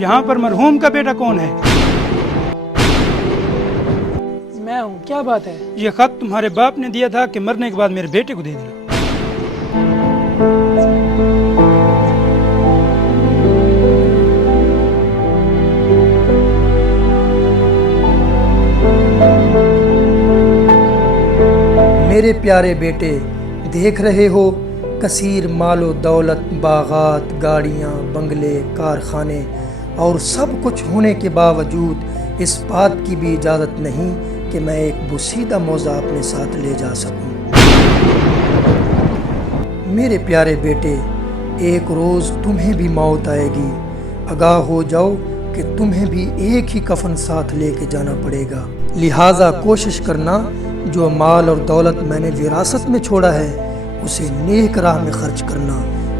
यहाँ पर मरहूम का बेटा कौन है? मैं हूँ। क्या बात है? ये खत तुम्हारे बाप ने दिया था कि मरने के बाद मेरे बेटे को दे देना। मेरे प्यारे बेटे, देख रहे हो कसीर मालो दौलत, बागात, गाड़ियाँ, बंगले, कारखाने और सब कुछ होने के बावजूद इस बात की भी इजाज़त नहीं कि मैं एक बुसीदा मौज़ा अपने साथ ले जा सकूं। मेरे प्यारे बेटे, एक रोज़ तुम्हें भी मौत आएगी। आगाह हो जाओ कि तुम्हें भी एक ही कफन साथ लेके जाना पड़ेगा। लिहाजा कोशिश करना जो माल और दौलत मैंने विरासत में छोड़ा है उसे नेक राह में खर्च करना।